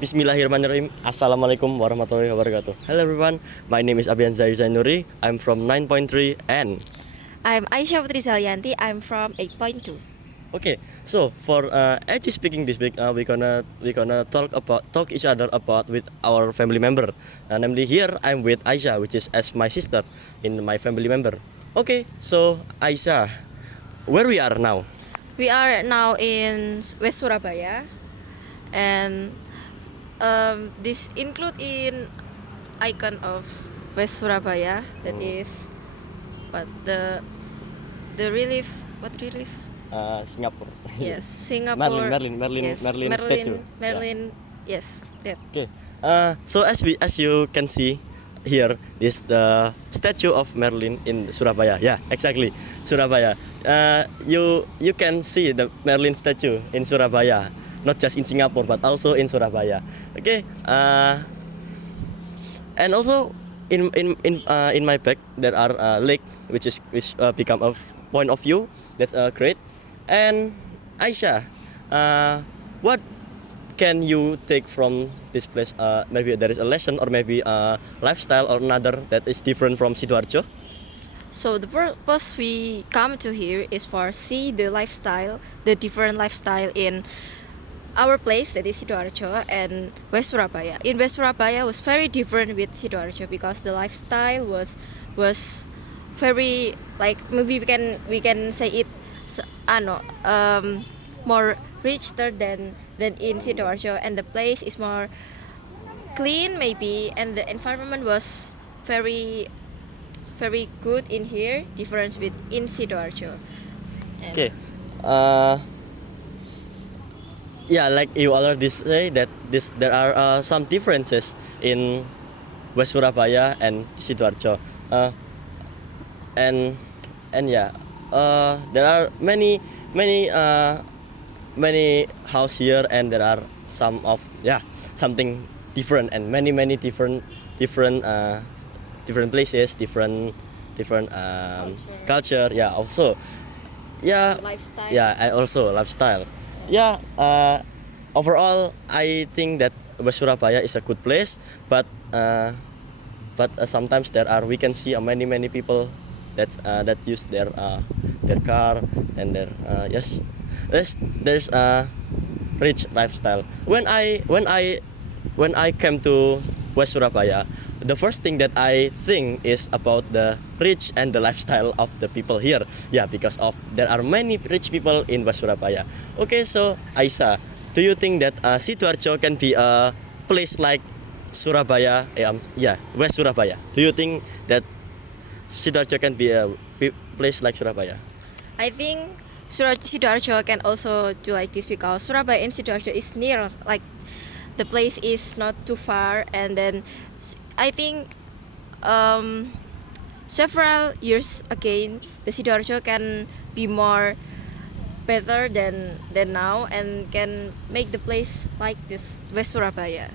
Bismillahirrahmanirrahim. Assalamualaikum warahmatullahi wabarakatuh. Hello everyone, my name is Abian Zahir Zainuri. I'm from 9.3 and I'm Aisyah Putri Zalianti. I'm from 8.2. okay. So for edgy speaking this week, we gonna talk each other about with our family member. Namely here I'm with Aisyah, which is as my sister in my family member. Okay, so Aisyah, where we are now? We are now in West Surabaya, and this include in icon of West Surabaya. That is what the relief. What relief? Singapore. Yes, Singapore. Merlin Yes, statue. Merlin. Yes, that. Okay. So as you can see here is the statue of Merlin in Surabaya. Yeah, exactly, Surabaya. You can see the Merlin statue in Surabaya, not just in Singapore but also in Surabaya. Okay. And also in my back there are lake which become a point of view. That's great. And Aisyah, what can you take from this place? Maybe there is a lesson or maybe a lifestyle or another that is different from Sidoarjo. So the purpose we come to here is for see the lifestyle, the different lifestyle in our place, that is Sidoarjo and West Surabaya. In West Surabaya was very different with Sidoarjo because the lifestyle was very, like, maybe we can say it more richer than in Sidoarjo, and the place is more clean maybe, and the environment was very very good in here, difference with in Sidoarjo. And Okay. Yeah, like you already say that there are some differences in West Surabaya and Sidoarjo. And yeah, there are many house here, and there are something different, and many different places, different culture. Yeah, also yeah, lifestyle. yeah, and also lifestyle. Yeah, overall I think that West Surabaya is a good place, but sometimes we can see many people that use their car and there's a rich lifestyle. When I came to West Surabaya, the first thing that I think is about the rich and the lifestyle of the people here. Yeah, because of there are many rich people in West Surabaya. Okay, so Aisyah, do you think that Sidoarjo can be a place like Surabaya? West Surabaya. Do you think that Sidoarjo can be a place like Surabaya? I think Sidoarjo can also do like this because Surabaya and Sidoarjo is near, like the place is not too far, and then I think several years again the Sidoarjo can be more better than now and can make the place like this West Surabaya.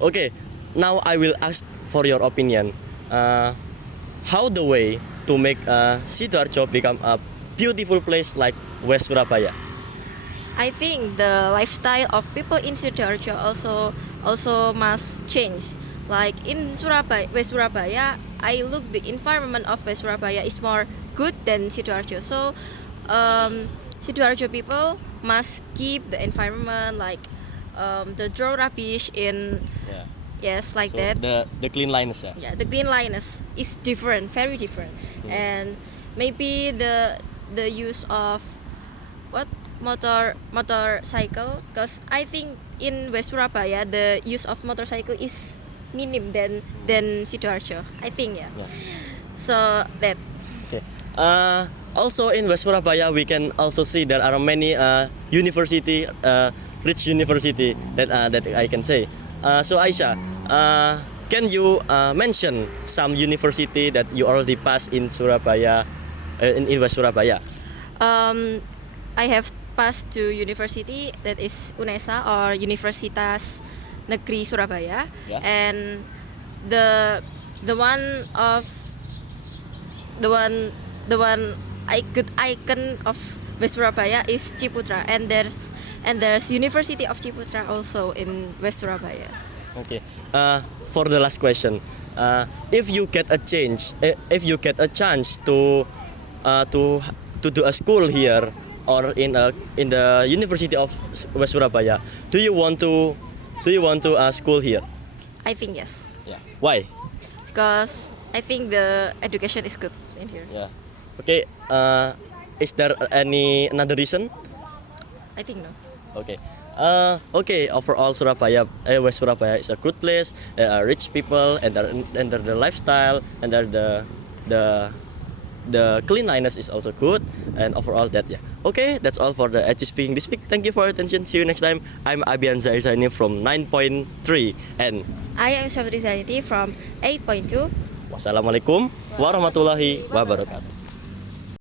Okay. Now I will ask for your opinion. How the way to make Sidoarjo become a beautiful place like West Surabaya? I think the lifestyle of people in Sidoarjo also must change. Like in Surabaya, West Surabaya, I look the environment of West Surabaya is more good than Sidoarjo. So Sidoarjo people must keep the environment, like the throw rubbish in, Yeah. yes, like So that. the clean lines, yeah. Yeah, the cleanliness is different, very different. And maybe the use of what motorcycle, because I think in West Surabaya the use of motorcycle is minim than Sidoarjo, I think. Yeah. Yeah. So that. Okay. Also in West Surabaya we can also see there are many university, rich university that I can say. So Aisyah, can you mention some university that you already passed in Surabaya, in West Surabaya? I have passed to university, that is UNESA or Universitas Negeri Surabaya. Yeah. And the one I good icon of West Surabaya is Ciputra, and there's University of Ciputra also in West Surabaya. Okay. For the last question, if you get a chance to do a school here or in the University of West Surabaya, do you want to school here? I think yes, Yeah. Why? because I think the education is good in here. Yeah. Okay. Is there any another reason? I think no. Okay. Okay. Overall, West Surabaya is a good place. There are rich people, and the lifestyle, and the cleanliness is also good, and overall that, yeah. Okay, that's all for the Edgy Speaking this week. Thank you for your attention. See you next time. I'm Abian Zairzani from 9.3, and I am Syafri Zainity from 8.2. wassalamualaikum warahmatullahi wabarakatuh.